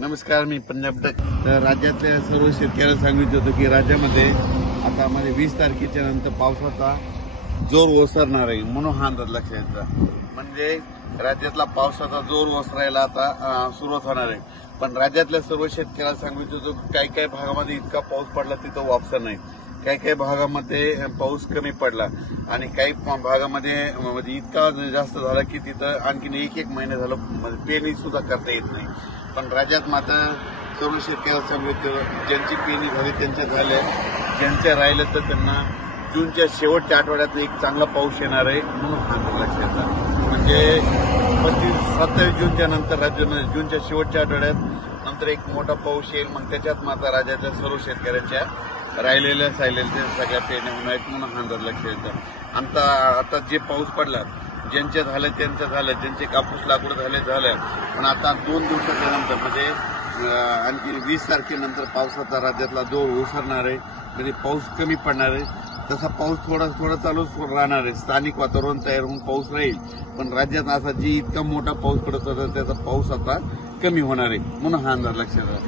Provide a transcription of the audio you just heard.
नमस्कार, मी पंजाब तक. तर राज्यातल्या सर्व शेतकऱ्यांना सांगितलं होतं की राज्यामध्ये आता आम्हाला 20 तारखेच्या नंतर पावसाचा जोर ओसरणार आहे, म्हणून हा अंदाज लक्षात येतो. म्हणजे राज्यातला पावसाचा जोर ओसरायला आता सुरुवात होणार आहे. पण राज्यातल्या सर्व शेतकऱ्यांना सांगितलं होतं काही काही भागामध्ये इतका पाऊस पडला तिथं वापसा नाही, काही काही भागामध्ये पाऊस कमी पडला आणि काही भागामध्ये म्हणजे इतका जास्त झाला की तिथं आणखीन एक महिना झालं पेरणी सुद्धा करता येत नाही. पण राज्यात मात्र सर्व शेतकऱ्यांना सांगितलं ज्यांची पेरणी झाली त्यांच्या झाल्या, ज्यांच्या राहिलं तर त्यांना जूनच्या शेवटच्या आठवड्यात एक चांगला पाऊस येणार आहे, म्हणून हा लक्षात येतं. म्हणजे 27 जूनच्या नंतर राज्यामध्ये जूनच्या शेवटच्या आठवड्यात नंतर एक मोठा पाऊस येईल. मग त्याच्यात मात्र राज्याच्या सर्व शेतकऱ्यांच्या राहिलेल्या सगळ्या पेरण्या होणार आहेत, म्हणून हा अंदाज लक्षात येतं. आता जे पाऊस पडला ज्यांच्या झालं त्यांचं झालं, ज्यांचे कापूस लागवड झालं. पण आता 2 दिवसाच्या नंतर म्हणजे आणखी 20 तारखेनंतर पावसाचा राज्यातला जोर ओसरणार आहे. म्हणजे पाऊस कमी पडणार आहे. तसा पाऊस थोडा चालूच राहणार आहे. स्थानिक वातावरण तयार होऊन पाऊस राहील. पण राज्यात असा जी इतका मोठा पाऊस पडत होता त्याचा पाऊस आता कमी होणार आहे, म्हणून हा अंदाज लक्षात येतो.